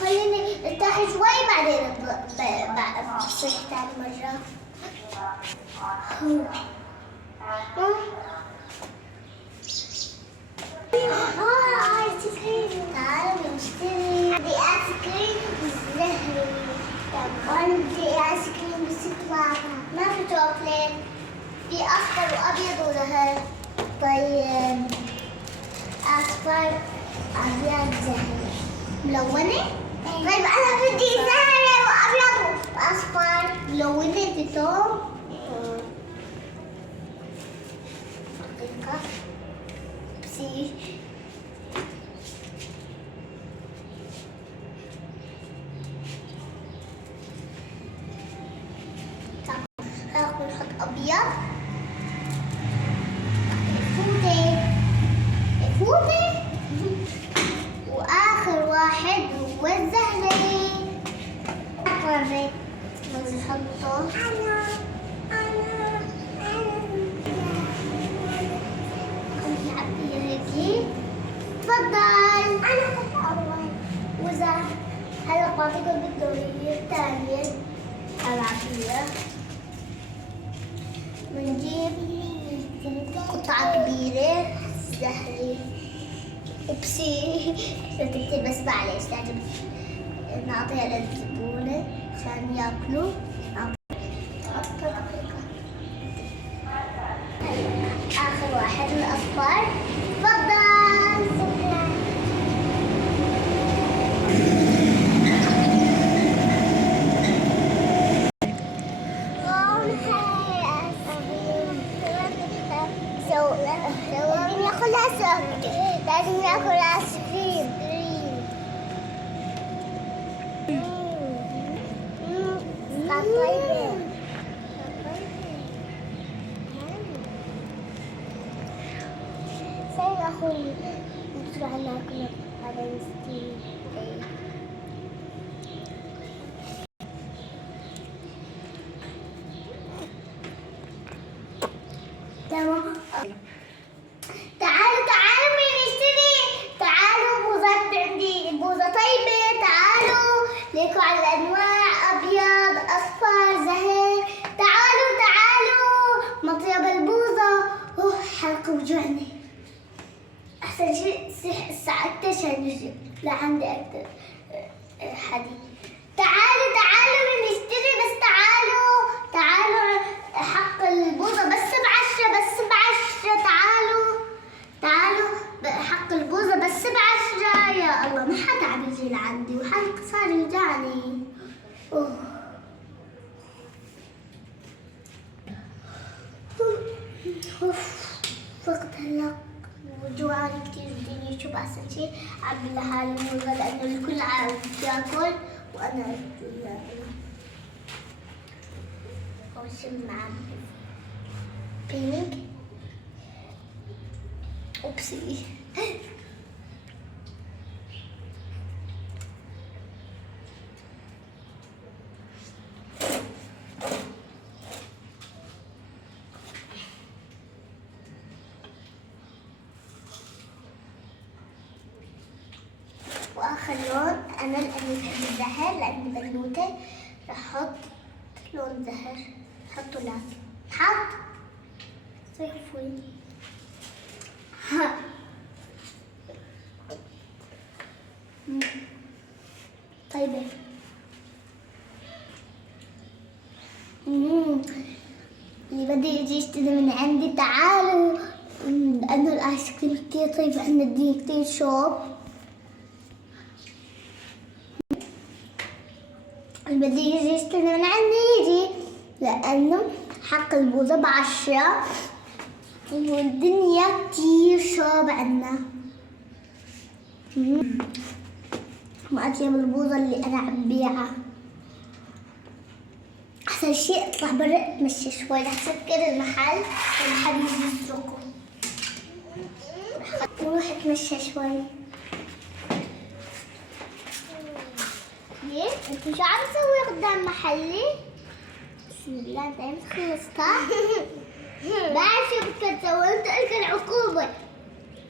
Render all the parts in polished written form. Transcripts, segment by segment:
خليني ارتاح شوي بعدين بصيح ثاني مرة. آيس كريم. تعالوا نشتري. عندي آيس كريم بالزهري. عندي آيس كريم بالشوكولاتة. ما في شوكولات. في أصفر وأبيض وزهر. طيب أصفر أبيض زهري. ملونة؟ طيب أنا بدي زهري وأبيض وأصفر. ملونة تتو؟ دقيقة. بسي. نحط أبيض. فوتة. وآخر واحد هو الزهري. قررت نحطه. خلي عبيه هيك. تفضل. أنا أخذت أول. وإذا هلا بعطيكم الدورية الثانية. العبيه. بنجيب قطعة كبيرة زهري. وبسي تكتب بس معلش لازم نعطيها للزبونة عشان ياكلوا. آخر واحد الأصفر. تفضل. لازم ناكل آيس كريم. طيبة. سيد أخوي بسرعة ناكل هذا يستوي. تمام. تعالوا من نشتري. تعالوا بوزات عندي بوزة طيبة. تعالوا ليكوا على الأنواع أبيض أصفر زهر. تعالوا مطيب البوزة. حلقة وجعني. أحسن شيء الساعة 11 نجي لعندي أكثر حديث. تعالوا من نشتري بس تعالوا حق البوزة بس ب10 تعالوا حق البوزة بس ب10. يا الله ما حدا عم يجي لعندي وحلق صار يوجعني. فقط هلا وجوعاني كتير. بدي اشوف احسن شيء اعمل لحالي الغداء لانه الكل عم ياكل وانا بدي اكل. اول شيء مع بينك. اوبسي. واخر لون انا لاني بحب الزهر لاني بنوته رح احط لون زهر. حطوا لازم حط صيفوني. طيبة. اللي بدي يجي يشتري من عندي تعالوا لأنه الآيس كريم كتير طيب. عندنا الدنيا كتير شوب. اللي بدي يجي يشتري من عندي يجي لأنه حق البوزة ب10 والدنيا كتير شوب عنا. ما أطيب البوظة اللي أنا عم بيعها. أحسن شيء أطلع برا أتمشى شوي رح أسكر المحل يجي يتركه. نروح أتمشى شوي. ليه؟ أنتوا شو عم تسوي قدام محلي؟ بسم الله أنت أمس خلصتها؟ بعرف شو بدكم تسووا. أنتوا إلكم العقوبة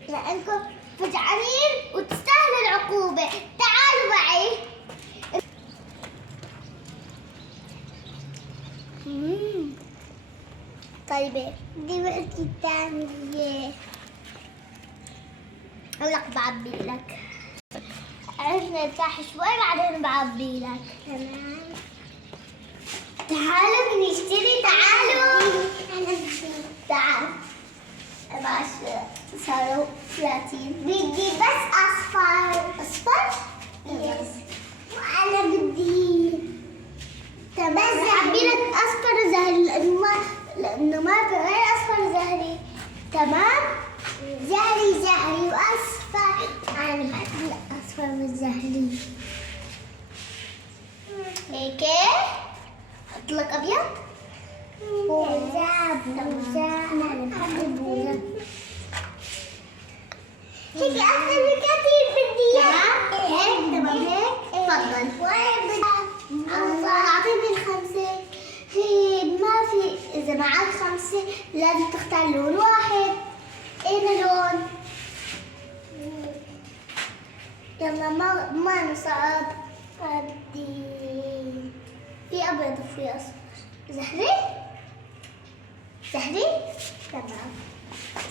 لأنكم فجعانين وتستاهلوا العقوبة. تعالوا معي. طيبة دي وحدة الثانية. هلا بعبي لك. عرفنا نرتاح شوي بعدين بعبي لك. تمام. تعالوا نشتري. تعالوا. تعال. ماشي صاروا 30. بدي بس أصفر. أصفر؟ يس. وأنا بدي. تمام. بس عبي لك أصفر زهري لأنه ما في غير أصفر زهري. تمام؟ زهري وأصفر. أنا بحب الأصفر والزهري. هيك؟ أحط لك أبيض؟ بوزة. أنا بحب البوزة. هيك أصفر كثير بدي إياه. هيك تمام هيك؟ تفضل. وين بدي؟ أعطيني الخمسة. هي ما في. إذا معك 5 لازم تختار لون واحد. أين لون؟ يلا ما نصعب. بدي في أبيض وفي أصفر. زهري؟ تمام.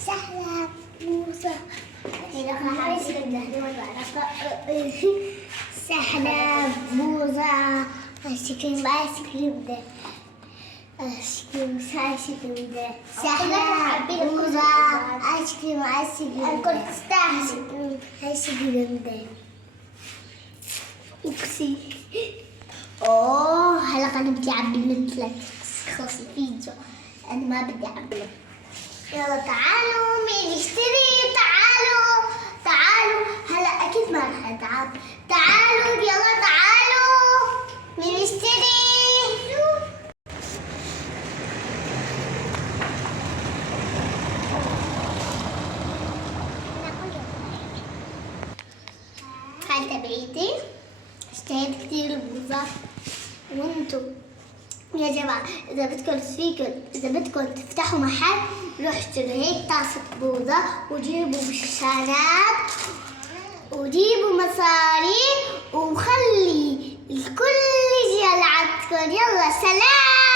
سهلة موسى. سهلة موزة. آيس كريم ده. آيس كريم ده. سهلة موزة. آيس كريم. أنا كنت أستاهل. آيس كريم ده. أوبسي. هلا أنا بدي أعبي مثلك. خلص الفيديو. أنا ما بدي أعبي. يلا تعالوا مين يشتري. تعالوا هلا اكيد ما رح اتعب. تعالوا يلا تعالوا مين يشتري. هاي تبعيتي. اشتهيت كثير البوظة. وانتم يا جماعة إذا بدكم تفتحوا محل روحوا اشتروا هيك طاسة بوظة وجيبوا بشاشات وجيبوا مصاري وخلي الكل يجي على عندكم. يلا سلام.